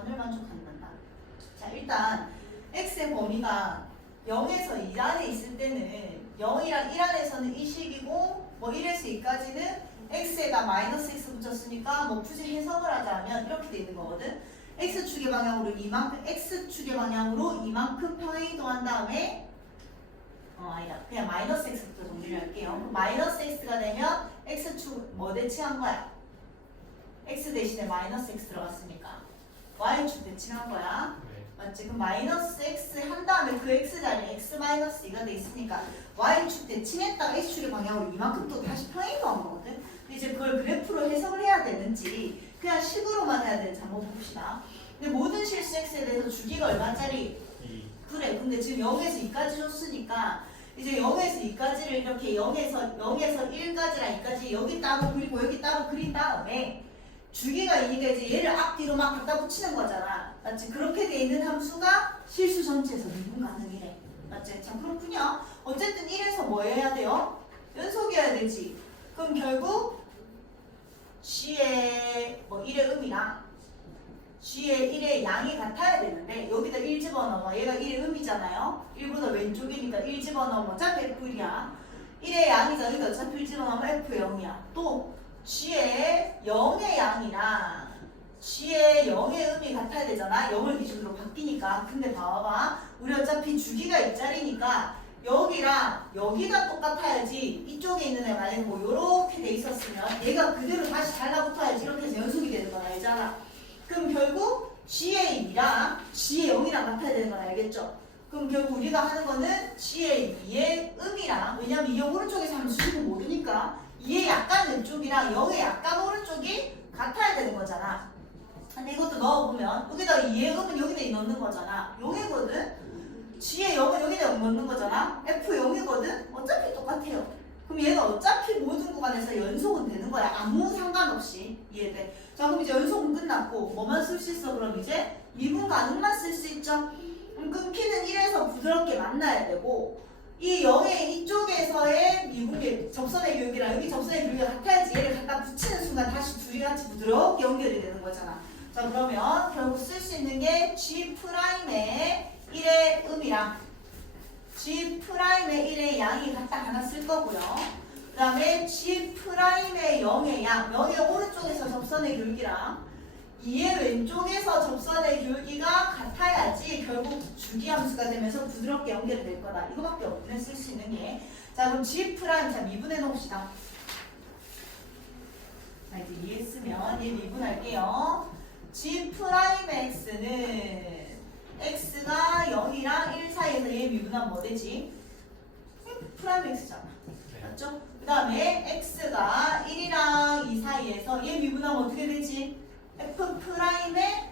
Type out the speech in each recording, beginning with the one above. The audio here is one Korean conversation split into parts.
원을 만족한단다. 자, 일단 x의 범위가 0에서 2 안에 있을 때는 0이랑 1 안에서는 이 식이고 뭐 1에서 2까지는 x에다 마이너스 x 붙였으니까 뭐 굳이 해석을 하자면 이렇게 돼 있는 거거든. x축의 방향으로 이만큼, x축의 방향으로 이만큼 평행 이동한 다음에 아니다. 그냥 마이너스 x부터 정리를 할게요. 마이너스 x가 되면 x축 뭐 대칭한 거야? x 대신에 마이너스 x 들어갔으니까 y축 대칭한 거야. 맞지? 그럼 마이너스 x 한 다음에 그 x 자리에 x 마이너스 2가 돼 있으니까 y축 대칭했다가 x축의 방향으로 이만큼 또 다시 평행 이동한 거거든. 근데 이제 그걸 그래프로 해석을 해야 되는지 그냥 식으로만 해야 되는지 한번 봅시다. 근데 모든 실수 x에 대해서 주기가 얼마짜리? 2. 그래. 근데 지금 0에서 2까지 줬으니까 이제 0에서 2까지를 이렇게 0에서 1까지랑 2까지 여기 따로 그리고 여기 따로 그린 다음에 주기가 이니까 이제 얘를 앞뒤로 막 갖다 붙이는 거잖아. 맞지? 그렇게 돼 있는 함수가 실수 전체에서 미분 가능이래. 맞지? 자, 그렇군요. 어쨌든 1에서 뭐 해야 돼요? 연속이어야 되지. 그럼 결국 G의 뭐 1의 음이랑 G의 1의 양이 같아야 되는데 여기다 1 집어넣어. 얘가 1의 음이잖아요. 1보다 왼쪽이니까 1 집어넣으면 어차피 F1이야. 1의 양이잖아. 여기다 어차피 1 집어넣으면 F0이야. 또 G의 0의 양이랑 G의 0의 음이 같아야 되잖아. 0을 기준으로 바뀌니까. 근데 봐봐. 우리 어차피 주기가 이 자리니까 여기랑 여기가 똑같아야지. 이쪽에 있는 애 만약에 뭐 요렇게 돼 있었으면 얘가 그대로 다시 달라붙어야지. 이렇게 해서 연속이 되는 건 알잖아. 그럼 결국 G의 2랑 G의 0이랑 같아야 되는 건 알겠죠? 그럼 결국 우리가 하는 거는 G의 2의 음이랑 왜냐면 2의 오른쪽에서 하면 수식을 모르니까 2의 약간 왼쪽이랑 0의 약간 오른쪽이 같아야 되는 거잖아. 근데 이것도 넣어보면 여기다 2의 음은 여기다 넣는 거잖아. 0이거든? G의 0은 여기다 넣는 거잖아. F0이거든? 어차피 똑같아요. 그럼 얘는 어차피 모든 구간에서 연속은 되는 거야. 아무 상관없이. 이해돼? 자, 그럼 이제 연속은 끝났고 뭐만 쓸 수 있어? 그럼 이제 미분 가능만 쓸 수 있죠? 그럼 끊기는 1에서 부드럽게 만나야 되고 이 0의 이쪽에서의 미분계 접선의 교육이랑 여기 접선의 교육이 같아야지 얘를 갖다 붙이는 순간 다시 둘이 같이 부드럽게 연결이 되는 거잖아. 자, 그러면 결국 쓸 수 있는 게 G'의 1의 음이랑 G'의 1의 양이 같다 하나 쓸 거고요. 그 다음에 G'의 0의 양, 0의 오른쪽에서 접선의 교육이랑 2의 왼쪽에서 접선의 교육이가 같아야지 결국 주기함수가 되면서 부드럽게 연결이 될 거다. 이거밖에 없네 쓸 수 있는 게. 자, 그럼 G' 자 미분해 놓읍시다. 자, 이제 이해했으면 얘 미분할게요. G' x는 x가 0이랑 1 사이에서 얘 미분하면 뭐 되지? 프라임 x잖아. 맞죠? 그 다음에 x가 1이랑 2 사이에서 얘 미분하면 어떻게 되지? F'에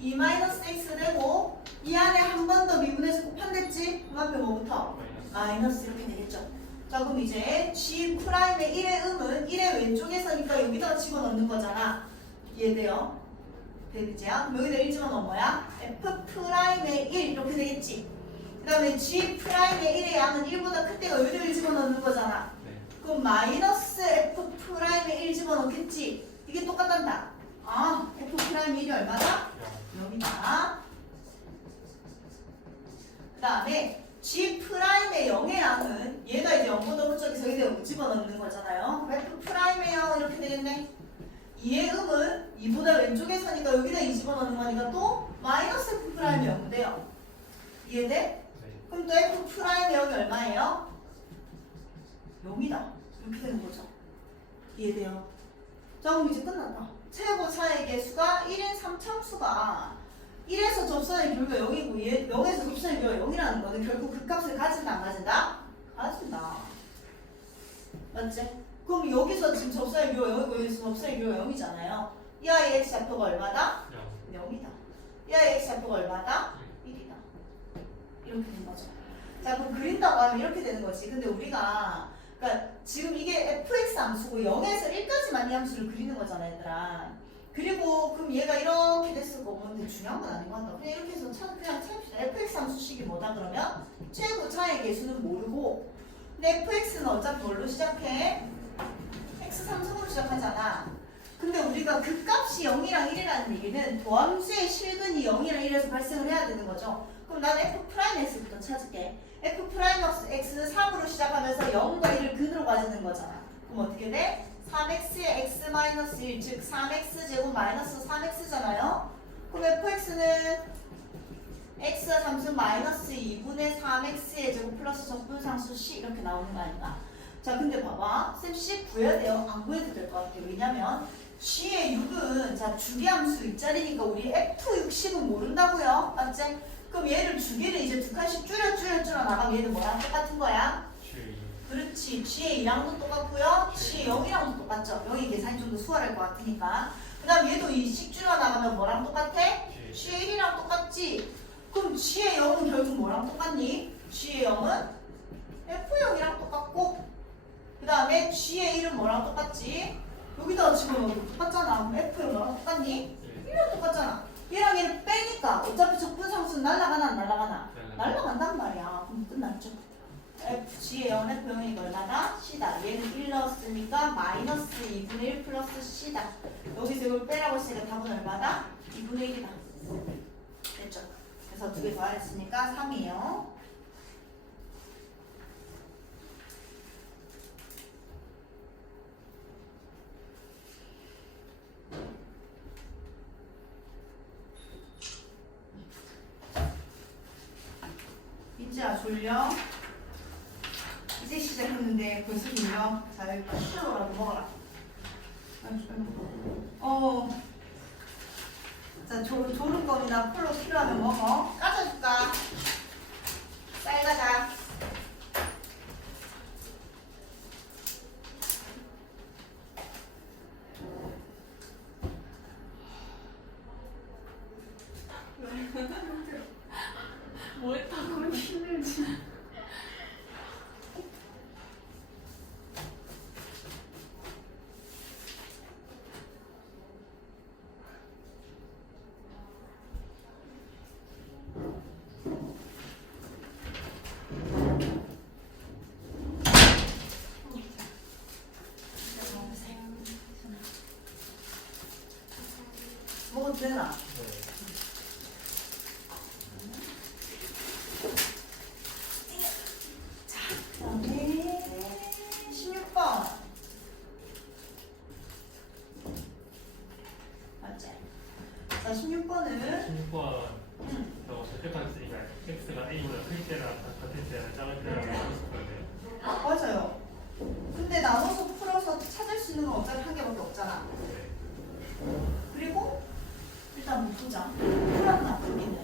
2-x 되고 이 안에 한 번 더 미분해서 곱한댔지? 그 앞에 뭐부터? 마이너스 이렇게 되겠죠. 자, 그럼 이제 G'의 1의 음은 1의 왼쪽에서니까 여기다가 집어넣는 거잖아. 이해돼요? 되겠지요? 그럼 여기다 1 집어넣으면 뭐야? F'의 1 이렇게 되겠지. 그 다음에 G'의 1의 양은 1보다 클 때가 여기다 1 집어넣는 거잖아. 그럼 마이너스 F'의 1 집어넣겠지? 이게 똑같단다. 아, F'의 1이 얼마다? 0이다. 그 다음에 G'의 0의 양은 얘가 이제 0보다 오른쪽에서 여기다 집어넣는 거잖아요. F'의 0 이렇게 되겠네. 2의 음은 2보다 왼쪽에서니까 여기다 2 집어넣는 거니까 또 마이너스 F'의 0 돼요. 이해돼? 그럼 또 F'의 0이 얼마예요? 0이다. 이렇게 되는 거죠. 이해돼요? 자, 그럼 이제 끝났다. 최고 차의 수가 1인 3참수가 1에서 접선의 교류가 0이고 0에서 접선의 교류가 0이라는 거는 결국 그 값을 가진다 안 가진다? 가진다. 맞지? 그럼 여기서 지금 접선의 교류가 0이고 여기서 접선의 교류가 0이잖아요. 이 아이의 x좌표가 얼마다? 0이다. 이 아이의 x좌표가 얼마다? 1이다. 이렇게 된 거죠. 자, 그럼 그린다고 하면 이렇게 되는 거지. 근데 우리가 그러니까 지금 이게 fx 함수고 0에서 1까지만 이 함수를 그리는 거잖아, 얘들아. 그리고 그럼 얘가 이렇게 됐을 거고 근데 중요한 건 아닌 것 같다. 그냥 이렇게 해서 그냥 찾읍시다. fx 함수식이 뭐다 그러면 최고 차의 개수는 모르고 근데 fx는 어차피 뭘로 시작해? x 3승으로 시작하잖아. 근데 우리가 그 값이 0이랑 1이라는 얘기는 도함수의 실근이 0이랑 1에서 발생을 해야 되는 거죠. 그럼 난 F'X부터 찾을게. F'X 3으로 시작하면서 0과 1을 근으로 가지는 거잖아. 그럼 어떻게 돼? 3x의 x-1 즉 3x제곱 마이너스 3x잖아요. 그럼 fx는 x가 함수 마이너스 2분의 3x의 제곱 플러스 적분상수 c 이렇게 나오는 거 아닌가? 자 근데 봐봐 쌤 c 구해야 돼요? 안 구해도 될 것 같아요. 왜냐면 g의 6은 자 주기함수 윗자리니까 우리 f60은 모른다고요. 맞지? 그럼 얘를 주기를 이제 두 칸씩 줄여 나가면 얘는 뭐랑 똑같은 거야? 그렇지. g의 2랑도 똑같고요. g의 0이랑도 똑같죠. 0이 계산이 좀 더 수월할 것 같으니까. 그 다음 얘도 2씩 줄여나가면 뭐랑 똑같아? g의 1이랑 똑같지. 그럼 g의 0은 결국 뭐랑 똑같니? g의 0은 f0이랑 똑같고 그 다음에 g의 1은 뭐랑 똑같지? 여기다가 집어넣어도 똑같잖아. 그럼 f0 뭐랑 똑같니? 1이랑 똑같잖아. 얘랑 얘를 빼니까 어차피 적분상수는 날아가나 안 날아가나? 날아간단 말이야. 그럼 끝났죠. G의 0, F0이니까 얼마다? C다. 얘는 1 넣었으니까 마이너스 2분의 1 플러스 C다. 여기서 이걸 빼라고 했으니까 답은 얼마다? 2분의 1이다. 됐죠? 그래서 두 개 더했으니까 3이에요. 민지야 졸려? 이제 시작했는데 벌써 졸려? 자 여기 풀어라도 먹어라. 자 조른껌이나 풀로 필요하면 먹어. 까져줄까? 쌀 가자. 뭐 했다고 힘들지? 먹어도 되나? 자, 그다음에 16번. 맞지? 자, 16번은 16번 너 절대값 쓰니까 x가 a보다 클 때랑 같은 때랑 작을 때랑 있을 건데 맞아요. 근데 나눠서 풀어서 찾을 수 있는 건 어차피 한 개밖에 없잖아. 그리고 일단 못 보자. 풀었나 보기는.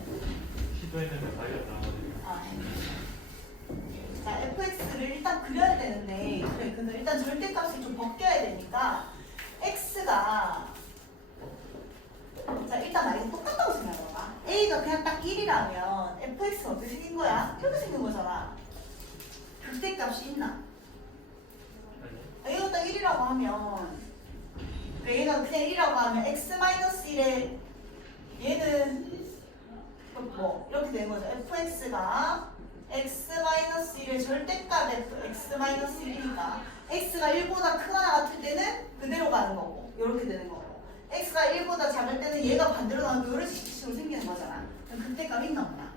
시도했는데 답이 안 나오거든요. 아, 자, fx를 일단 그려야 되는데, 그래, 근데 일단 절대값을 좀 벗겨야 되니까, x가, 자, 일단 만약에 똑같다고 생각해봐. a가 그냥 딱 1이라면, fx가 어떻게 생긴 거야? 이렇게 생긴 거잖아. 극대값이 있나? 아니? 얘가 딱 1이라고 하면, 그래, 얘가 그냥 1이라고 하면, x-1에, 얘는, 뭐, 이렇게 되는 거죠. fx가, x-1의 절대값 x-1이니까 x가 1보다 크거나 같을 때는 그대로 가는 거고 이렇게 되는 거고 x가 1보다 작을 때는 얘가 반대로 나오고 이런 식으로 생기는 거잖아. 그럼 극대값 있나 없나?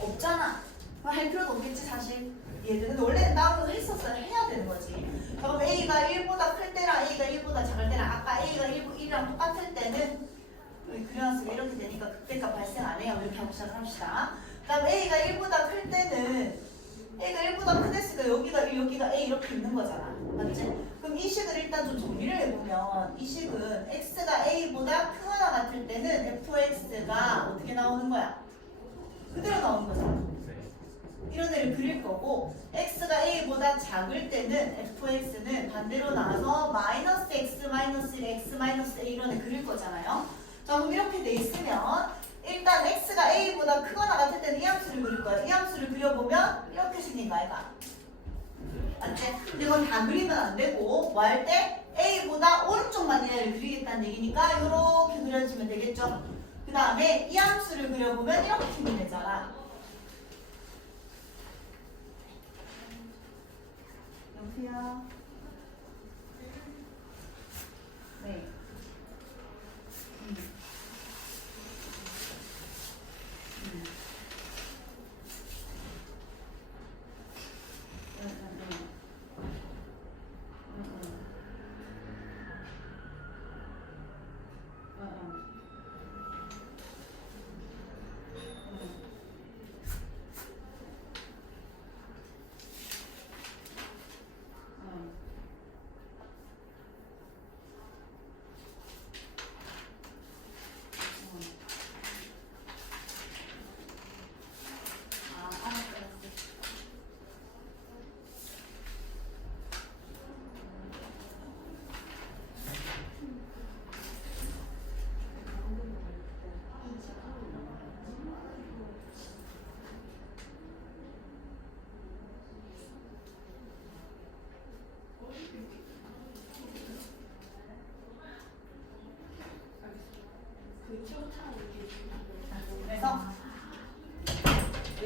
없잖아. 할 필요도 없겠지 사실. 얘들 근데 원래는 나도 했었어야 해야 되는 거지. 그럼 a가 1보다 클 때랑 a가 1보다 작을 때랑 아까 a가 1이랑 똑같을 때는 그래놨으면 이렇게 되니까 극대값 발생 안 해요. 이렇게 하고 시작을 합시다. 그다음 a가 1보다 클 때는 a가 1보다 크댔으니까 여기가 1, 여기가 a 이렇게 있는 거잖아. 맞지? 그럼 이 식을 일단 좀 정리를 해보면 이 식은 x가 a보다 크거나 같을 때는 fx가 어떻게 나오는 거야? 그대로 나오는 거잖아. 이런 애를 그릴 거고 x가 a보다 작을 때는 fx는 반대로 나와서 마이너스 x 마이너스 1 x 마이너스 a 이런 애 그릴 거잖아요. 자 그럼 이렇게 돼 있으면 일단 x가 a보다 크거나 같을 때는 이 함수를 그릴 거야. 이 함수를 그려보면 이렇게 생긴 거 아이가? 맞지? 근데 이건 다 그리면 안 되고 뭐 할 때 a보다 오른쪽만 얘를 그리겠다는 얘기니까 이렇게 그려주면 되겠죠? 그 다음에 이 함수를 그려보면 이렇게 생긴 애잖아. 여보세요? 네.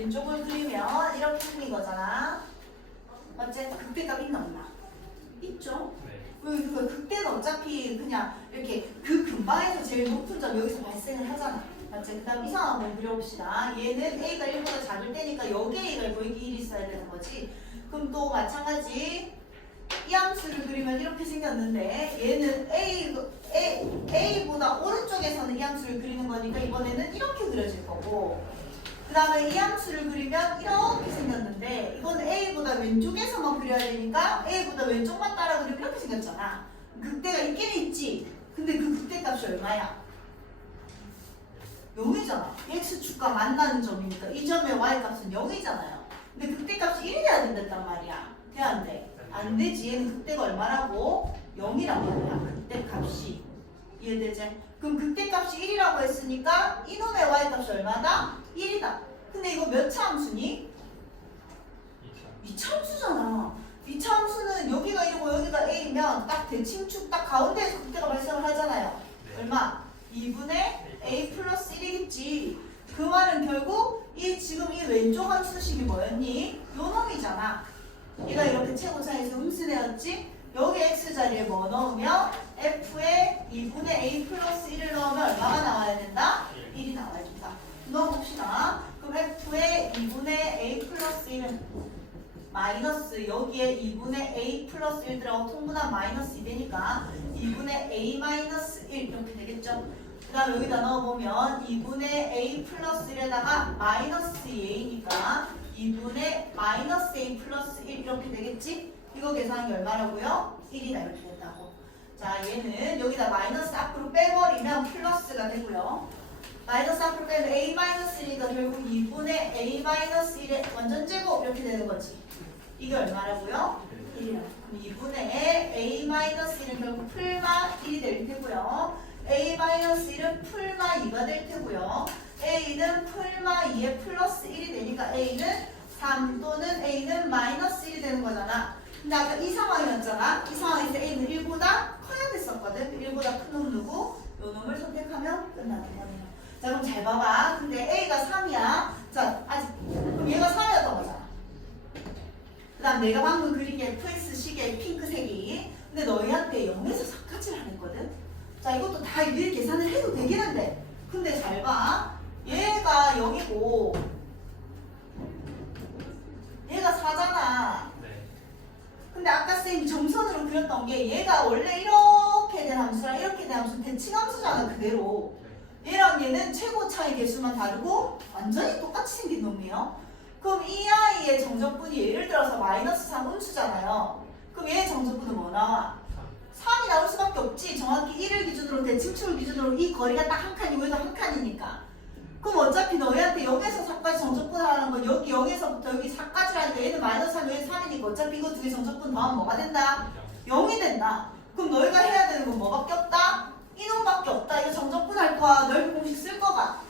왼쪽을 그리면 이렇게 생긴 거잖아. 맞지? 극대값 있나 없나? 있죠? 네. 그 극대는 어차피 그냥 이렇게 그 근방에서 제일 높은 점 여기서 발생을 하잖아. 맞지? 그 다음 이상한 한번 그려봅시다. 얘는 A가 1보다 작을 때니까 여기 A가 보이기 1이 있어야 되는 거지. 그럼 또 마찬가지 이 함수를 그리면 이렇게 생겼는데 얘는 A보다 오른쪽에서는 이 함수를 그리는 거니까 이번에는 이렇게 그려질 거고 그 다음에 이 함수를 그리면 이렇게 생겼는데 이건 A보다 왼쪽에서만 그려야 되니까 A보다 왼쪽만 따라 그리면 이렇게 생겼잖아. 극대가 있긴 있지. 근데 그 극대값이 얼마야? 0이잖아. X축과 만나는 점이니까 이 점의 Y값은 0이잖아요. 근데 극대값이 1이 돼야 된단 말이야. 돼 안 돼? 안 되지. 얘는 극대가 얼마라고? 0이란 말이야. 극대값이. 이해되지? 그럼 극대값이 1이라고 했으니까 이놈의 Y값이 얼마다? 1이다. 근데 이거 몇 차 함수니? 2차 함수잖아. 2차 함수는 여기가 1이고 여기가 A면 딱 대칭축 딱 가운데에서 극대가 발생을 하잖아요. 네. 얼마? 2분의 A 플러스 1이겠지. 그 말은 결국 지금 이 왼쪽 함수식이 뭐였니? 요 놈이잖아. 얘가 이렇게 최고차에서 흠수되었지? 여기 X자리에 뭐 넣으면 F에 2분의 A 플러스 1을 넣으면 얼마가 나와야 된다? 1이 나와야 된다. 넣어봅시다. 그럼 F에 2분의 A 플러스 1은 마이너스 여기에 2분의 A 플러스 1 들어가고 통분한 마이너스 2 되니까 2분의 A 마이너스 1 이렇게 되겠죠? 그 다음 여기다 넣어보면 2분의 A 플러스 1에다가 마이너스 A니까 2분의 마이너스 A 플러스 1 이렇게 되겠지? 이거 계산하기 얼마라고요? 1이다 이렇게 된다고. 자 얘는 여기다 마이너스 앞으로 빼버리면 플러스가 되고요. 마이너스 앞으로 빼면 A 마이너스 1이니까 결국 2분의 A 마이너스 1의 완전 제곱 이렇게 되는 거지. 이게 얼마라고요? 1이라고. 그럼 2분의 A 마이너스 1은 결국 풀마 1이 될 테고요. A 마이너스 1은 풀마 2가 될 테고요. A는 풀마 2에 플러스 1이 되니까 A는 3 또는 A는 마이너스 1이 되는 거잖아. 근데 아까 이 상황이었잖아. 이 상황에서 A는 1보다 커야 됐었거든. 1보다 큰 놈 누구? 요 놈을 선택하면 끝나는 거네요. 자 그럼 잘 봐봐. 근데 A가 3이야. 자 아직 그럼 얘가 3이었던 거잖아. 그 다음 내가 방금 그린 게 FS식의 핑크색이. 근데 너희한테 0에서 4까지를 하랬거든. 자 이것도 다 일일이 계산을 해도 되긴 한데 근데 잘 봐. 얘가 0이고 얘가 4잖아. 근데 아까 쌤이 점선으로 그렸던 게 얘가 원래 이렇게 된 함수랑 이렇게 된 함수 대칭함수잖아 그대로. 얘랑 얘는 최고 차이 개수만 다르고 완전히 똑같이 생긴 놈이에요. 그럼 이 아이의 정적분이 예를 들어서 마이너스 3 음수잖아요. 그럼 얘의 정적분은 뭐 나와? 3이 나올 수밖에 없지. 정확히 1을 기준으로 대칭축을 기준으로 이 거리가 딱 한 칸이고 얘도 한 칸이니까. 그럼 어차피 너희한테 0에서 4까지 정적분 하라는 건 여기 0에서부터 여기 4까지라니까 얘는 마이너스 3, 얘는 3이니까 어차피 이거 두 개 정적분 더하면 뭐가 된다? 0이 된다. 그럼 너희가 해야 되는 건 뭐밖에 없다? 이놈밖에 없다. 이거 정적분 할 거야. 넓이 공식 쓸 거가.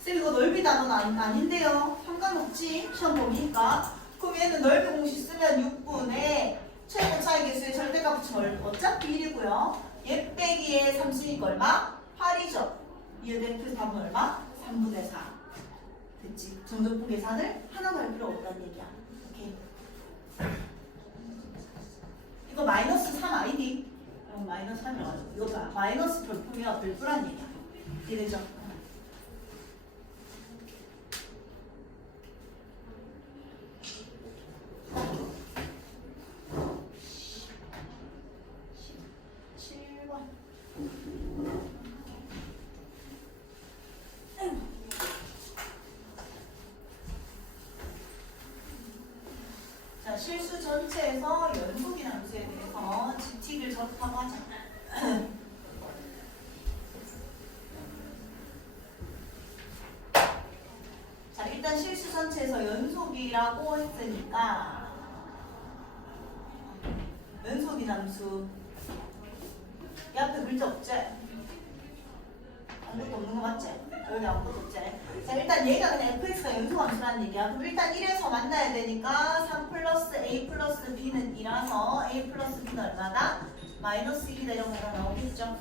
쌤 이거 넓이 단어는 아닌데요. 상관없지. 시험 보니까. 그럼 얘는 넓이 공식 쓰면 6분의 최고 차이 개수의 절대값 붙이면 어차피 1이고요. 얘 빼기에 3수니까 얼마? 8이죠. 이해돼? 그래서 답은 얼마? 3분의 4. 됐지? 정적분 계산을 하나도 할 필요 없다는 얘기야. 오케이. 이거 마이너스 3 아니니? 마이너스 3이라고. 이거 마이너스 별품이야. 별표란 얘기야. 이해되죠? 자, 실수 전체에서 연속인 함수에 대해서 GT를 접하고 하자. 자, 일단 실수 전체에서 연속이라고 했으니까 연속인 함수 이 앞에 글자 없지? 아무것도 없는 거 맞지? 여기 아무것도 없지? 자 일단 얘가 그냥 fx가 연속함수라는 얘기야. 그럼 일단 1에서 만나야 되니까 3 플러스 a 플러스 b는 2라서 a 플러스 b는 얼마다? 마이너스 1이다 이런 거가 나오겠죠?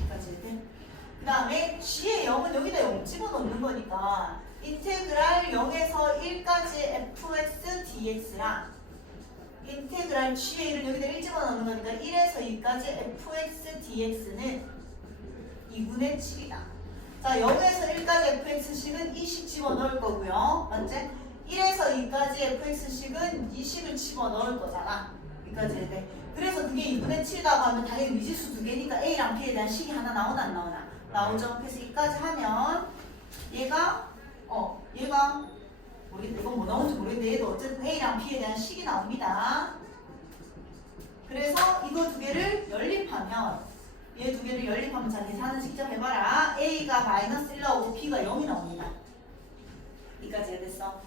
여기까지 이렇게. 그 다음에 g의 0은 여기다 0 집어넣는 거니까 인테그랄 0에서 1까지 fx dx랑 인테그랄 g의 1은 여기다 1 집어넣는 거니까 1에서 2까지 fx dx는 2분의 7이다. 자, 0에서 1까지 fx식은 2식 집어넣을 거고요. 맞지? 1에서 2까지 fx식은 2식을 집어넣을 거잖아. 여기까지 해야 돼. 그래서 그게 2분의 7이라고 하면 당연히 미지수 두 개니까 a랑 b에 대한 식이 하나 나오나 안 나오나? 나오죠. 그래서 2까지 하면 얘가 모르겠네. 이건 뭐 나오는지 모르겠는데 얘도 어쨌든 a랑 b에 대한 식이 나옵니다. 그래서 이거 두 개를 연립하면 얘 두 개를 연립하면 자 계산을 직접 해봐라. a가 마이너스 1 나오고 b가 0이 나옵니다. 여기까지 됐어.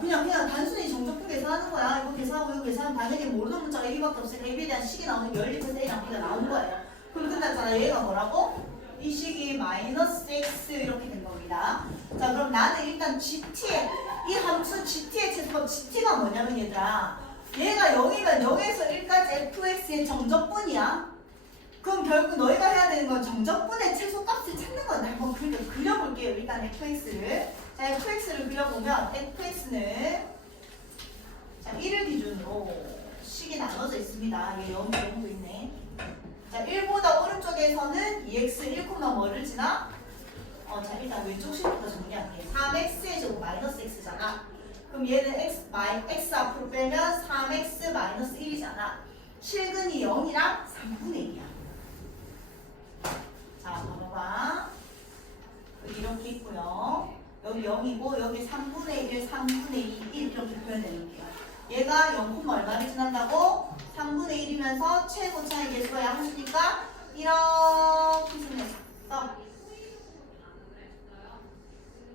그냥 단순히 정적분 계산하는 거야. 이거 계산하고 이거 계산하면 당연히 모르는 문자가 ab밖에 없으니까 ab에 대한 식이 나오는 게 연립해서 a랑 b가 나온 거예요. 그럼 끝났잖아. 얘가 뭐라고? 이 식이 마이너스 x 이렇게 된 겁니다. 자, 그럼 나는 일단 gt의 이 함수 gt의 최소값 gt가 뭐냐면 얘들아, 얘가 0이면 0에서 1까지 fx의 정적분이야. 그럼 결국 너희가 해야 되는 건 정적분의 최소값을 찾는 건데 한번 그려볼게요. 일단 fx를. 자, fx를 그려보면 fx는 자 1을 기준으로 식이 나눠져 있습니다. 얘 0도 있네. 자, 1보다 오른쪽에서는 2x 1, 뭐를 지나? 자, 일단 왼쪽 식부터 정리할게. 3x의 제곱 마이너스 x잖아. 그럼 얘는 x 앞으로 빼면 3x 마이너스 1이잖아. 실근이 0이랑 3분의 1이야. 자, 봐봐. 이렇게 있고요. 여기 0이고 여기 3분의 1, 3분의 2, 1 이렇게 표현해놓을게요. 얘가 0, 얼마를 지난다고? 3분의 1이면서 최고 차이 계수가 함수니까 이렇게 생겼어.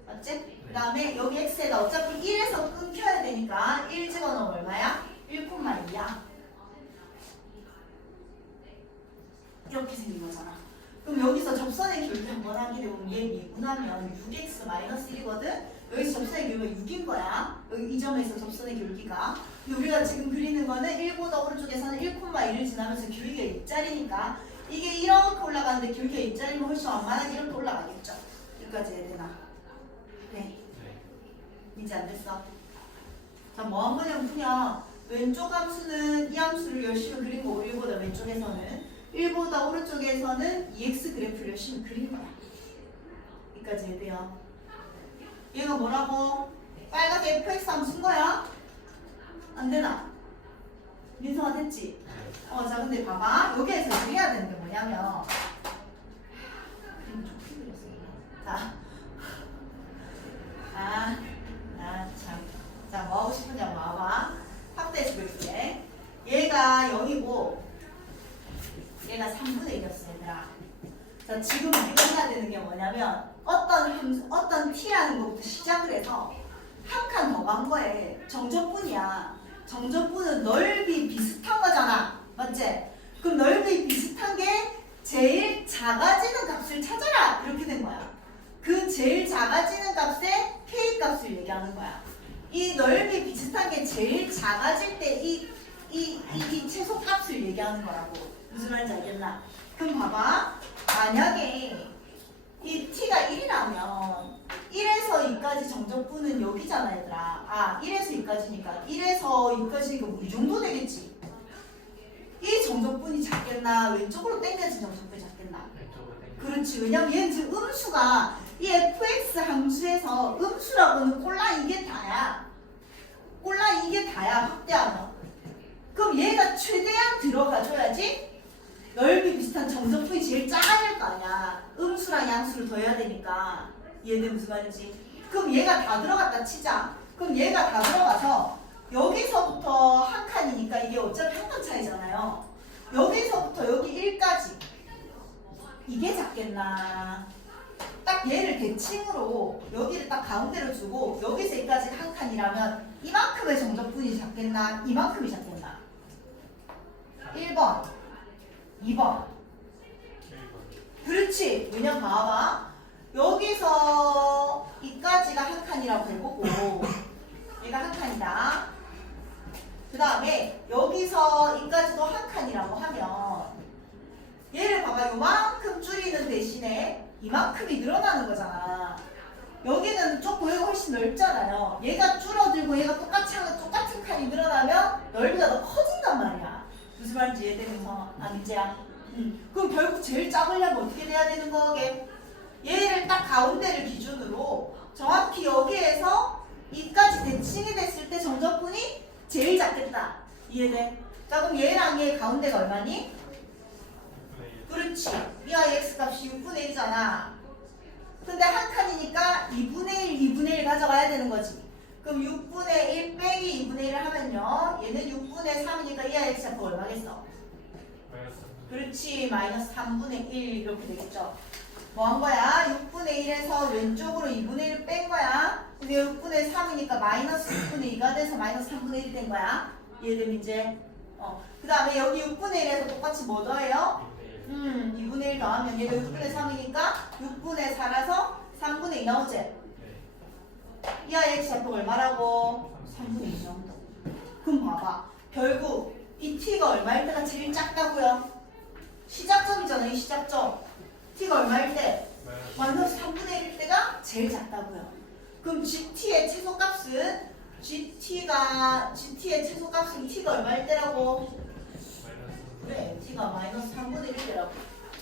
맞지? 그 다음에 여기 x에다 어차피 1에서 끊겨야 되니까 1 집어넣으면 얼마야? 1,2야. 이렇게 생긴 거잖아. 그럼 여기서 접선의 기울기 한번 하게 되면 얘 미분하면 6x-1이거든? 여기서 접선의 기울기가 6인 거야. 여기 이 점에서 접선의 기울기가. 근데 우리가 지금 그리는 거는 1보다 오른쪽에서는 1,1을 지나면서 기울기가 2짜리니까 이게 이렇게 올라가는데 기울기가 2짜리면 훨씬 완만하게 이렇게 올라가겠죠. 여기까지 해야 되나? 네. 이제 안 됐어. 자, 뭐 한 거냐면 그냥 왼쪽 함수는 이 함수를 열심히 그린 거고 1보다 왼쪽에서는 1보다 오른쪽에서는 2x 그래프를 열심히 그린 거야. 여기까지 해야 돼요. 얘가 뭐라고? 빨갛게 fx 함수인 거야? 안 되나? 민성아 됐지? 자, 근데 봐봐. 여기에서 해야 되는 게 뭐냐면 그림 좋게 그렸어. 자. 참. 자, 뭐 하고 싶으냐고 봐봐. 확대해서 그릴게. 얘가 0이고 얘가 3분의 1이었어, 얘들아. 자, 지금 우리가 해야 되는 게 뭐냐면 어떤 t라는 것부터 시작을 해서 한 칸 더 간 거에 정적분이야. 정적분은 넓이 비슷한 거잖아. 맞지? 그럼 넓이 비슷한 게 제일 작아지는 값을 찾아라. 이렇게 된 거야. 그 제일 작아지는 값의 k 값을 얘기하는 거야. 이 넓이 비슷한 게 제일 작아질 때 이 최소 값을 얘기하는 거라고. 무슨 말인지 알겠나? 그럼 봐봐. 만약에 이 t가 1이라면 1에서 2까지 정적분은 여기잖아, 얘들아. 1에서 2까지니까 1에서 2까지니까 뭐 이 정도 되겠지. 이 정적분이 작겠나? 왼쪽으로 당겨진 정적분이 작겠나? 그렇지. 왜냐면 얘는 지금 음수가 이 fx 함수에서 음수라고는 꼴랑 이게 다야. 꼴랑 이게 다야, 확대하면. 그럼 얘가 최대한 들어가줘야지 넓이 비슷한 정적분이 제일 작아질 거 아니야. 음수랑 양수를 더해야 되니까. 얘네 무슨 말인지. 그럼 얘가 다 들어갔다 치자. 그럼 얘가 다 들어가서 여기서부터 한 칸이니까 이게 어차피 한 칸 차이잖아요. 여기서부터 여기 1까지. 이게 작겠나? 딱 얘를 대칭으로 여기를 딱 가운데로 주고 여기서 여기까지 한 칸이라면 이만큼의 정적분이 작겠나? 이만큼이 작겠나? 1번 2번 그렇지. 왜냐면 봐봐. 여기서 이까지가 한 칸이라고 해보고 얘가 한 칸이다. 그 다음에 여기서 이까지도 한 칸이라고 하면 얘를 봐봐. 요만큼 줄이는 대신에 이만큼이 늘어나는 거잖아. 여기는 좁고 여기가 훨씬 넓잖아요. 얘가 줄어들고 얘가 똑같은 칸이 늘어나면 넓이가 더 커진단 말이야. 무슨 말인지 이해되면서 민재야? 그럼 결국 제일 작으려면 어떻게 돼야 되는 거게? 얘를 딱 가운데를 기준으로 정확히 여기에서 이까지 대칭이 됐을 때 정적분이 제일 작겠다. 이해돼? 자 그럼 얘랑 얘 가운데가 얼마니? 그렇지. 이 x 값이 6분의 1이잖아. 근데 한 칸이니까 2분의 1, 2분의 1 가져가야 되는 거지. 그럼 6분의 1 빼기 2분의 1을 하면요. 얘는 6분의 3이니까 이 x 값이 얼마겠어? 그렇지. 마이너스 3분의 1 이렇게 되겠죠. 뭐 한 거야? 6분의 1에서 왼쪽으로 2분의 1을 뺀 거야. 근데 6분의 3이니까 마이너스 6분의 2가 돼서 마이너스 3분의 1이 된 거야. 이해되면 이제? 그 다음에 여기 6분의 1에서 똑같이 뭐 더해요? 2분의 1 더하면 얘가 6분의 3이니까 6분의 4라서 3분의 2 나오지? 이 아이의 x좌표 얼마라고? 3분의 2 나온다. 그럼 봐봐. 결국 이 t가 얼마일 때가 제일 작다고요? 시작점이잖아. 이 시작점. t가 얼마일 때? 마이너스 3분의 1일 때가 제일 작다고요. 그럼 gt의 최소값은 gt의 최소값은 t가 얼마일 때라고? 그래, t가 마이너스 3분의 1이라고.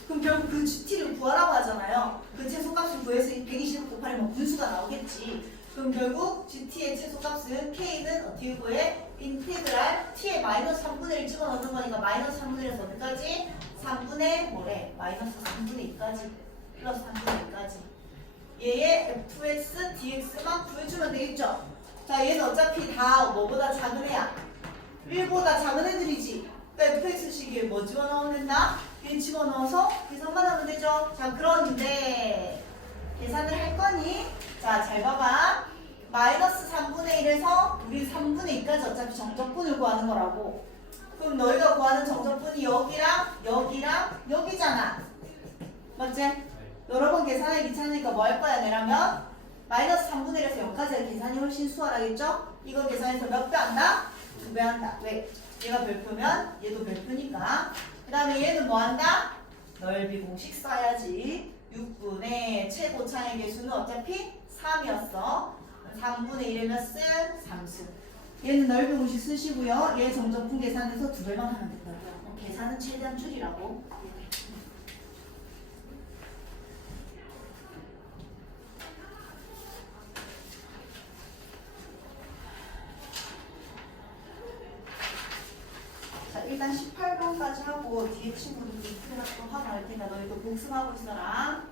그럼 결국 그 gt를 구하라고 하잖아요. 그 최소값을 구해서 120 곱하면 분수가 나오겠지. 그럼 결국 gt의 최소값은 k는 어떻게 구해? 인테그랄 t의 마이너스 3분의 1 집어넣는 거니까 마이너스 3분의 1에서 어디까지? 3분의 뭐래? 마이너스 3분의 2까지 플러스 3분의 2까지. 얘의 fx, dx만 구해주면 되겠죠? 자, 얘는 어차피 다 뭐보다 작은 애야? 1보다 작은 애들이지. 그러니까 fx식에 뭐 집어넣으면 된다? 1 집어넣어서 계산만 하면 되죠. 자, 그런데 계산을 할 거니? 자, 잘 봐봐. 마이너스 3분의 1에서 우리 3분의 2까지 어차피 정적분을 구하는 거라고. 그럼 너희가 구하는 정적분이 여기랑 여기랑 여기잖아. 맞지? 여러 번 계산하기 귀찮으니까 뭐 할 거야, 내라면? 마이너스 3분의 1에서 0까지의 계산이 훨씬 수월하겠죠? 이거 계산해서 몇 배 한다? 2배 한다. 왜? 얘가 별표면 얘도 별표니까. 그 다음에 얘는 뭐 한다? 넓이 공식 써야지. 6분의 최고차의 개수는 어차피 3이었어. 3분의 1의 몇 승? 3승. 얘는 넓이 공식 쓰시고요. 얘 정적분 계산해서 2배만 하면 된다고요. 계산은 최대한 줄이라고. 자, 일단 18번까지 하고 뒤에 친구들도 풀이라고 하고 할 테니까 너희도 복습하고 있어라.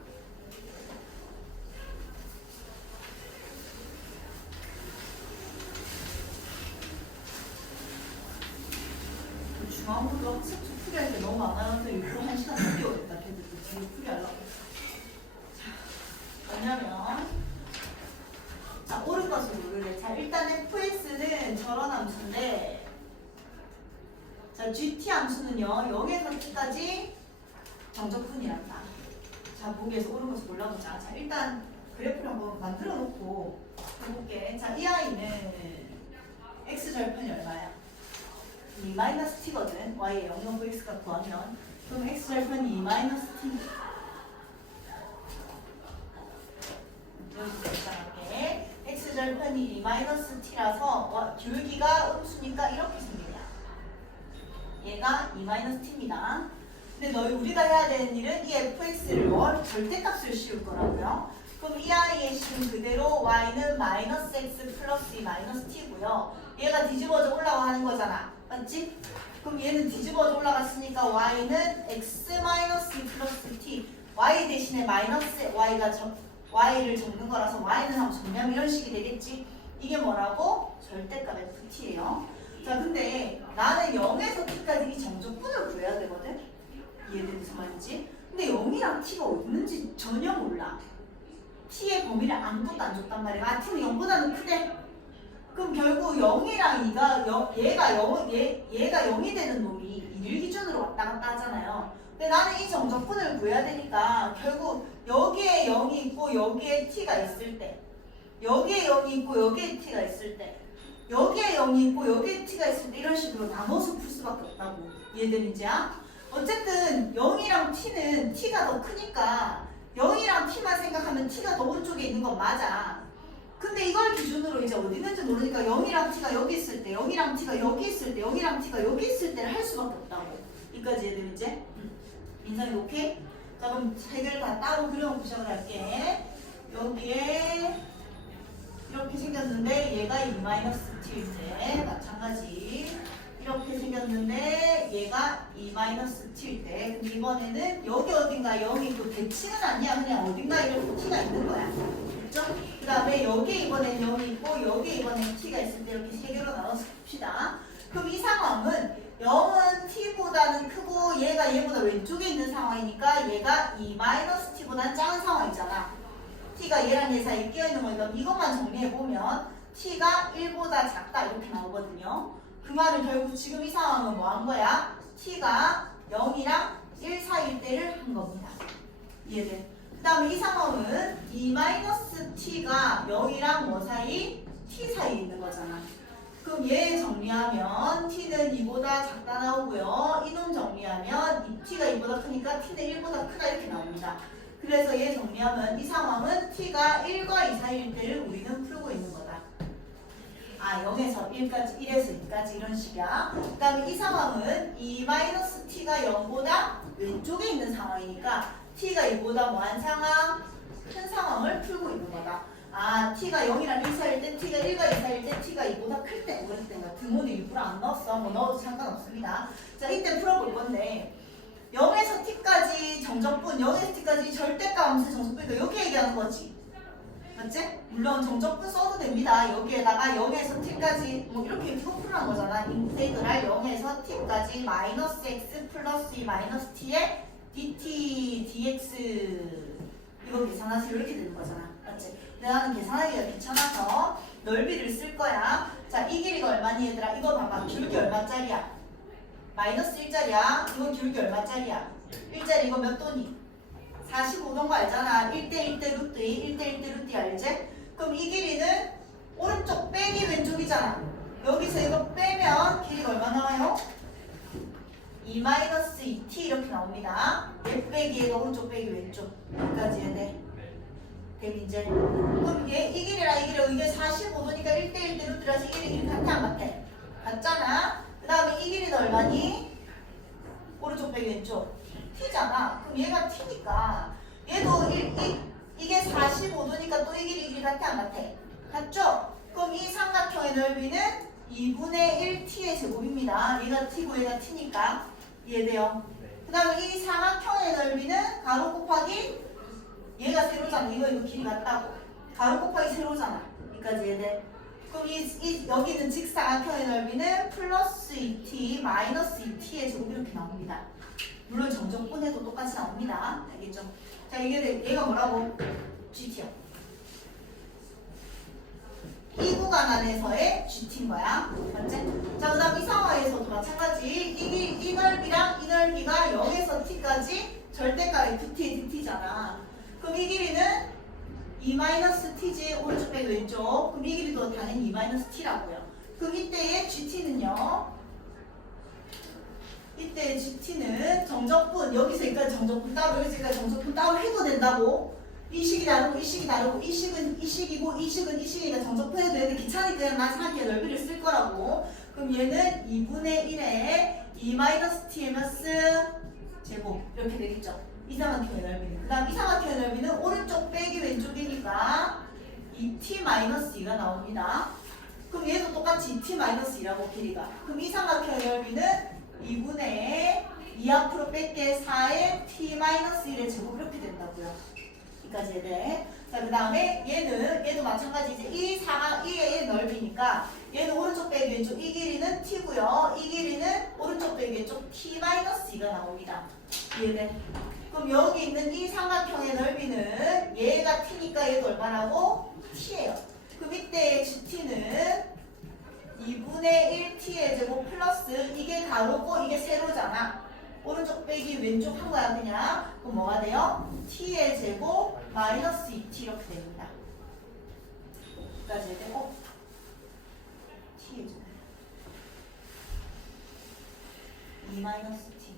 중앙으로 학습 풀이할 때 너무 많아서 일부러 1시간 더 뛰어오겠다. 걔들도 뒤에 풀이하려고. 자, 뭐냐면 자, 옳은 것을 모르래. 자, 일단 fx는 저런 함수인데 자, gt 함수는요 0에서 t까지 정적분이란다. 자, 보기에서 옳은 것을 골라보자. 자, 일단 그래프를 한번 만들어 놓고 해볼게. 자, 이 아이는 x절편이 얼마야? 2-t거든. y의 0, x가 구하면 그럼 x절편이 2-t 여기서 계산할게. x절편이 2-t라서 기울기가 음수니까 이렇게 생기냐. 얘가 2-t입니다. 근데 우리가 해야 되는 일은 이 fx를 절대값을 씌울 거라고요. 그럼 이 아이의 식 그대로 y는 -x 플러스 2-t고요. 얘가 뒤집어져 올라가는 거잖아. 맞지? 그럼 얘는 뒤집어져 올라갔으니까 y는 x -2 플러스 t. y 대신에 마이너스 y를 적는 거라서 y는 하고 정리하면 이런 식이 되겠지? 이게 뭐라고? 절대값 ft예요. 자, 근데 나는 0에서 t까지 이 정적분을 구해야 되거든? 이해돼 무슨 말인지? 근데 0이랑 t가 없는지 전혀 몰라. t의 범위를 아무것도 안 줬단 말이야. t는 0보다는 크대. 그럼 결국 0이랑 얘가 0이 되는 놈이 1 기준으로 왔다 갔다 하잖아요. 근데 나는 이 정적분을 구해야 되니까 결국 여기에 0이 있고 여기에 t가 있을 때, 여기에 0이 있고 여기에 t가 있을 때, 여기에 0이 있고 여기에 t가 있을 때 이런 식으로 나눠서 풀 수밖에 없다고. 이해되는지야? 어쨌든 0이랑 t는 t가 더 크니까 0이랑 t만 생각하면 t가 더 오른쪽에 있는 건 맞아. 근데 이걸 기준으로 이제 어디 있는지 모르니까 0이랑 t가 여기 있을 때, 0이랑 t가 여기 있을 때, 0이랑 t가 여기 있을 때를 할 수밖에 없다고. 여기까지 얘들 이제. 인상이 오케이? 자 그럼 해결 다 따로 그려놓고 구성을 할게. 여기에 이렇게 생겼는데 얘가 2-t일 때 마찬가지. 이렇게 생겼는데 얘가 2-t일 때. 근데 이번에는 여기 어딘가 0이 있고 대칭은 아니야. 그냥 어딘가 이렇게 t가 있는 거야. 그렇죠? 그 다음에 여기에 이번엔 0이 있고 여기에 이번엔 t가 있을 때 이렇게 세 개로 나눠서 봅시다. 그럼 이 상황은 0은 t보다는 크고 얘가 얘보다 왼쪽에 있는 상황이니까 얘가 2-t보다 작은 상황이잖아. t가 얘랑 얘 사이에 끼어있는 거니까 이것만 정리해보면 t가 1보다 작다 이렇게 나오거든요. 그 말은 결국 지금 이 상황은 뭐 한 거야? t가 0이랑 1 사이일 때를 한 겁니다. 이해돼? 그 다음에 이 상황은 2-t가 0이랑 뭐 사이? t 사이에 있는 거잖아. 그럼 얘 정리하면 t는 2보다 작다 나오고요. 이놈 정리하면 t가 2보다 크니까 t는 1보다 크다 이렇게 나옵니다. 그래서 얘 정리하면 이 상황은 t가 1과 2 사이일 때를 우리는 풀고 있는 거다. 아 0에서 1까지 1에서 2까지 이런 식이야. 그 다음에 이 상황은 2-t가 0보다 왼쪽에 있는 상황이니까 t가 2보다 뭐한 상황? 큰 상황을 풀고 있는 거다. 아 t가 0이랑 1 사이일 때 t가 1과 2 사이일 때 t가 2보다 클 때 그럴 때인가 등호도 일부러 안 넣었어. 뭐 넣어도 상관없습니다. 자 이때 풀어볼 건데 0에서 t까지 정적분 0에서 t까지 절대값 함수 정적분이니까 여기 얘기하는 거지. 맞지? 물론 정적분 써도 됩니다. 여기에다가 0에서 t까지 뭐 이렇게 풀어풀한 거잖아. 인테그랄 0에서 t까지 마이너스 x 플러스 2 마이너스 t에 dt dx 이거 계산하세요. 이렇게 되는 거잖아. 맞지? 나는 계산하기가 귀찮아서 넓이를 쓸 거야. 자, 이 길이가 얼마니 얘들아? 이거 봐봐. 기울기 얼마짜리야? 마이너스 1짜리야. 이거 기울기 얼마짜리야? 1짜리 이거 몇 도니? 45도인 거 알잖아. 1대 1대 루트 2, 1대 1대 루트 2 알지? 그럼 이 길이는 오른쪽 빼기 왼쪽이잖아. 여기서 이거 빼면 길이가 얼마 나와요? 2-2t 이렇게 나옵니다. 얘 빼기 얘가 오른쪽 빼기 왼쪽. 여기까지 해야 돼. 이제 그럼 얘 이 길이랑 이 길이 이게 45도니까 1대 1대 루트라서 이 길이 같아 안 같아? 같잖아. 그 다음에 이 길이는 얼마니? 오른쪽 빼기 왼쪽 t잖아. 그럼 얘가 t니까 얘도 이게 45도니까 또 이 길이 같아 안 같아? 같죠? 그럼 이 삼각형의 넓이는 2분의 1t의 제곱입니다. 얘가 t고 얘가 t니까 이해돼요? 그 다음에 이 삼각형의 넓이는 가로 곱하기 얘가 세로잖아. 이거 길이 같다고. 가로 곱하기 세로잖아. 여기까지 이해돼? 그럼 여기는 직사각형의 넓이는 플러스 2t 마이너스 2t의 제곱 이렇게 나옵니다. 물론 정적분해도 똑같이 나옵니다. 알겠죠? 자 이게 얘가 뭐라고? GT요. 이 구간 안에서의 GT인 거야. 맞지? 자 그 다음 이 상황에서도 마찬가지. 이 넓이랑 이 넓이가 0에서 t까지 절대값의 2t, dt잖아. 그럼 이 길이는 2-t지 오른쪽 빼기 왼쪽. 그럼 이 길이도 당연히 2-t라고요. 그럼 이때의 GT는요. 이때의 GT는 정적분 여기서 여기까지 정적분 따로 여기서 여기까지 정적분 따로 해도 된다고. 이 식이 다르고 이 식이 다르고 이 식은 이 식이고 이 식은 이 식이니까 정적분 해도 되는데 귀찮으니까 난 삼각형의 넓이를 쓸 거라고. 그럼 얘는 2분의 1에 2-t 마이너스 제곱 이렇게 되겠죠. 이 삼각형의 넓이는. 그 다음 이 삼각형의 넓이는 오른쪽 빼기 왼쪽이니까 2t-2가 나옵니다. 그럼 얘도 똑같이 2t-2라고 길이가. 그럼 이 삼각형의 넓이는 2분의 2 앞으로 뺄게 4의 t-1의 제곱 이렇게 된다고요. 여기까지 해야 돼. 자, 그 다음에 얘도 마찬가지 이제 이의 넓이니까 얘는 오른쪽 빼기 왼쪽 이 길이는 t고요. 이 길이는 오른쪽 빼기 왼쪽 t-2가 나옵니다. 이해돼? 그럼 여기 있는 이 삼각형의 넓이는 얘가 t니까 얘도 얼마라고? t예요. 그럼 이때의 GT는 2분의 1t의 제곱 플러스 이게 가로고 이게 세로잖아. 오른쪽 빼기 왼쪽 한 거야 그냥. 그럼 뭐가 돼요? t의 제곱 마이너스 2t 이렇게 됩니다. 여기까지 해야 되고 t의 제곱 2 마이너스 t.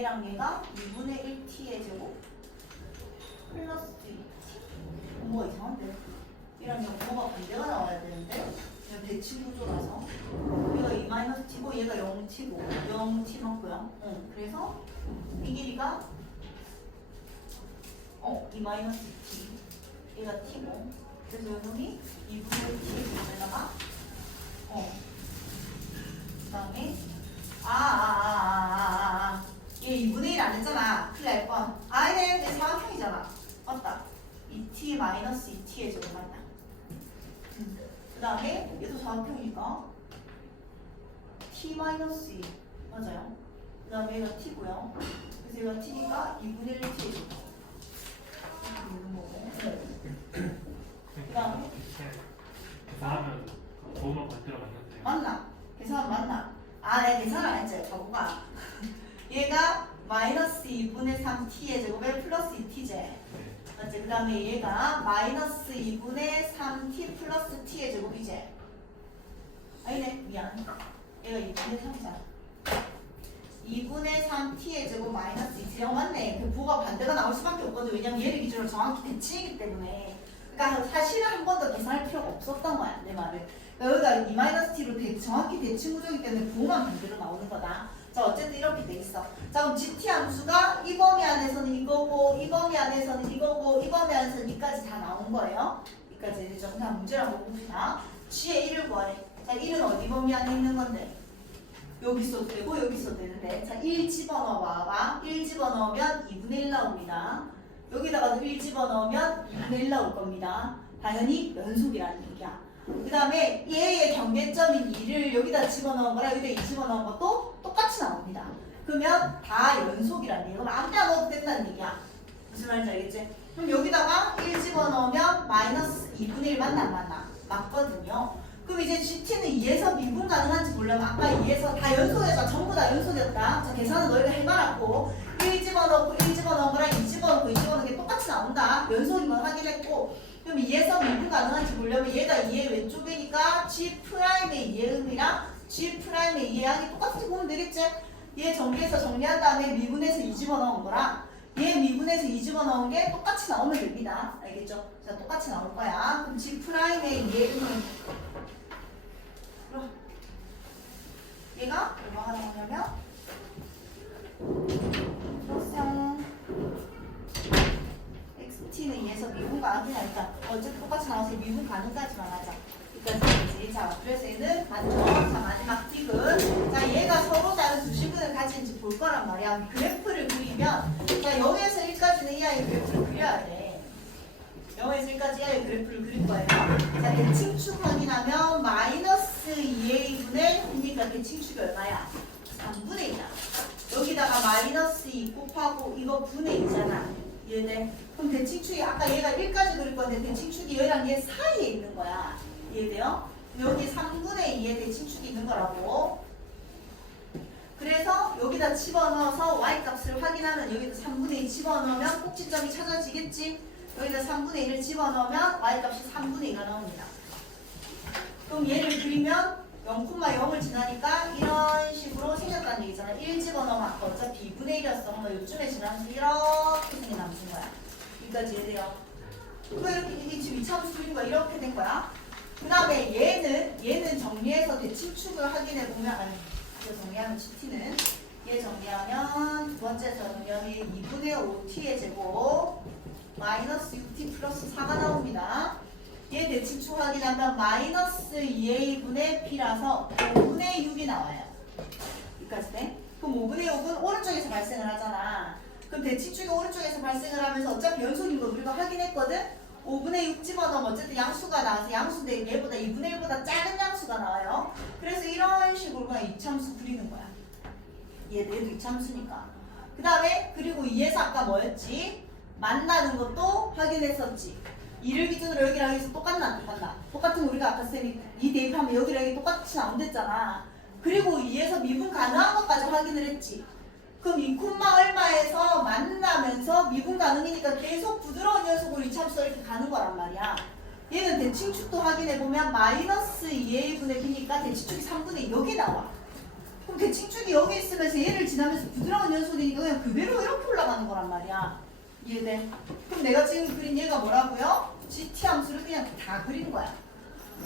얘랑 얘가 2분의 1t의 제곱 플러스 2t. 뭐가 이상한데? 얘랑 얘가 뭐가 반대가 나와야 되는데? 그냥 대칭 구조라서 얘가 2 마이너스 t고 얘가 0t고 0t 맞고요. 그래서 이 길이가 2 마이너스 t 얘가 t고 그래서 요놈이 2분의 1t의 제곱에다가 그 다음에 얘 2분의 1 안 했잖아. 큰일 날 뻔. 얘네 내 사각형이잖아. 맞다. 2t 마이너스 2t의 제곱 맞다. 그 다음에 얘도 사각형이니까 t 마이너스 2 맞아요. 그 다음에 얘가 t고요. 그래서 얘가 t니까 2분의 1t의 제곱. 이렇게 되는 거고. 그다음에 계산하면 도움을 반대로 맞는데. 맞나? 계산 맞나? 내 계산 안 했지. 바보가. 얘가 마이너스 2분의 3t의 제곱에 플러스 2t제. 네. 맞지? 그 다음에 얘가 마이너스 2분의 3t 플러스 t의 제곱이지. 아니네. 미안. 얘가 2분의 3이잖아. 2분의 3t의 제곱 마이너스 2t가 맞네. 그 부호가 반대가 나올 수밖에 없거든. 왜냐면 얘를 기준으로 정확히 대칭이기 때문에. 그러니까 사실은 한 번 더 계산할 필요가 없었던 거야. 내 말을. 그러니까 여기가 2 마이너스 t로 정확히 대칭 구조이기 때문에 부호만 반대로 나오는 거다. 자, 어쨌든 이렇게 돼 있어. 자, 그럼 GT 함수가 이 범위 안에서는 이거고, 이 범위 안에서는 이거고, 이 범위 안에서는 이까지 다 나온 거예요. 이까지 되죠. 그냥 문제를 한번 봅시다. G의 1을 구하래. 자, 1은 어디 범위 안에 있는 건데? 여기 써도 되고, 여기 써도 되는데. 자, 1 집어넣어봐. 1 집어넣으면 2분의 1 나옵니다. 여기다가도 1 집어넣으면 2분의 1 나올 겁니다. 당연히 연속이라는 얘기야. 그 다음에 얘의 경계점인 2를 여기다 집어넣은 거랑 여기다 2 집어넣은 것도 똑같이 나옵니다. 그러면 다 연속이라는 얘기야. 그럼 아무데나 넣어도 된다는 얘기야. 무슨 말인지 알겠지? 그럼 여기다가 1 집어넣으면 마이너스 2분의 1 맞나 안 맞나? 맞거든요. 그럼 이제 GT는 2에서 미분 가능한지 보려면 아까 2에서 다 연속해서 전부 다 연속이었다. 자, 계산은 너희가 해봐놨고 1 집어넣고 1 집어넣은 거랑 2 집어넣고 2 집어넣은 게 똑같이 나온다. 연속인 건 확인했고 그럼 2에서 미분 가능한지 보려면 얘가 2의 왼쪽이니까 G'의 2의 음이랑 G'의 2의 양이 똑같이 보면 되겠지? 얘 정리해서 정리한 다음에 미분해서 2 집어넣은 거랑 얘 미분해서 2 집어넣은 게 똑같이 나오면 됩니다. 알겠죠? 자, 똑같이 나올 거야. 그럼 G'의 2의 음은 얘가 얼마가 나오냐면 플러스 xt는 2에서 미분 가능하니까 어쨌든 똑같이 나와서 미분 가능까지만 하자. 여기까지. 자, 그래서 얘는 맞죠? 자, 마지막 팁은 자, 얘가 서로 다른 두 식을 가진지 볼 거란 말이야. 그래프를 그리면 자, 0에서 1까지는 이 아이 그래프를 그려야 돼. 0에서 1까지 이 아이 그래프를 그릴 거예요. 자, 대칭축 확인하면 마이너스 2a분의 그러니까 대칭축이 얼마야? 3분의 2야. 여기다가 마이너스 2 곱하고 이거 분의 2잖아. 이해돼? 그럼 대칭축이 아까 얘가 1까지 그릴 건데 대칭축이 얘랑 얘 사이에 있는 거야. 이해돼요? 여기 3분의 2의 대칭축이 있는 거라고. 그래서 여기다 집어넣어서 y값을 확인하면 여기다 3분의 2 집어넣으면 꼭지점이 찾아지겠지? 여기다 3분의 1을 집어넣으면 y값이 3분의 2가 나옵니다. 그럼 얘를 그리면 0,0을 지나니까 이런 식으로 생겼다는 얘기잖아. 1 집어넣으면 아까 어차피 2분의 1이었어. 그러면 요쯤에 지나면서 이렇게 생긴 함수인 거야. 여기까지 이해돼요? 왜 이렇게 이게 지금 이차함수 그린 거야? 이렇게 된 거야. 그 다음에 얘는 정리해서 대칭축을 확인해 보면 이거 정리하면 GT는 얘 정리하면 두 번째 정리하면 2분의 5t의 제곱 마이너스 6t 플러스 4가 나옵니다. 얘 대칭축 확인하면 마이너스 2a분의 p라서 5분의 6이 나와요. 여기까지 돼? 그럼 5분의 6은 오른쪽에서 발생을 하잖아. 그럼 대칭축이 오른쪽에서 발생을 하면서 어차피 연속인 거 우리가 확인했거든? 5분의 6 집어넣으면 어쨌든 양수가 나와서 양수인데 얘보다 2분의 1보다 작은 양수가 나와요. 그래서 이런 식으로 그냥 이차함수 그리는 거야. 얘도 이차함수니까. 그 다음에 그리고 2에서 아까 뭐였지? 만나는 것도 확인했었지. 2를 기준으로 여기랑 여기서 똑같나 안 똑같나? 똑같은 거 우리가 아까 쌤이 2 대입하면 여기랑 여기 똑같이 나온댔잖아. 그리고 2에서 미분 가능한 것까지 확인을 했지. 그럼 2, 얼마에서 만나면서 미분 가능이니까 계속 부드러운 녀석으로 이차함수가 이렇게 가는 거란 말이야. 얘는 대칭축도 확인해보면 마이너스 2a분의 b니까 대칭축이 3분의 2 여기 나와. 그럼 대칭축이 여기 있으면서 얘를 지나면서 부드러운 연속이니까 그냥 그대로 이렇게 올라가는 거란 말이야. 이해돼? 그럼 내가 지금 그린 얘가 뭐라고요? GT 함수를 그냥 다 그린 거야.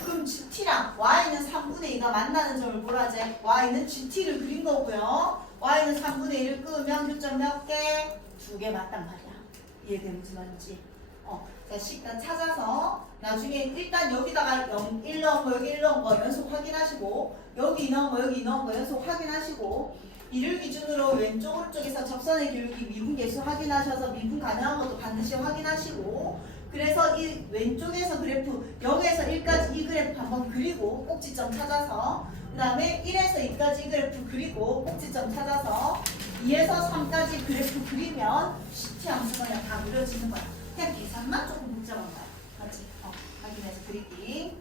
그럼 GT랑 Y는 3분의 2가 만나는 점을 뭐라 하지? Y는 GT를 그린 거고요. Y는 3분의 1을 끄면 교점 몇 개? 2개 맞단 말이야. 이해돼? 무슨 말인지? 자, 식단 찾아서 나중에 일단 여기다가 1 넣은 거 여기 1 넣은 거 연속 확인하시고 여기 넣은 거 여기 넣은 거 연속 확인하시고 이를 기준으로 왼쪽 오른쪽에서 접선의 기울기 미분 계수 확인하셔서 미분 가능한 것도 반드시 확인하시고 그래서 이 왼쪽에서 그래프 0에서 1까지 이 그래프 한번 그리고 꼭지점 찾아서 그 다음에 1에서 2까지 이 그래프 그리고 꼭지점 찾아서 2에서 3까지 그래프 그리면 CT 함수가 그냥 다 그려지는 거야. 그냥 계산만 조금 복잡한 거야. 맞지? 확인해서 그리기.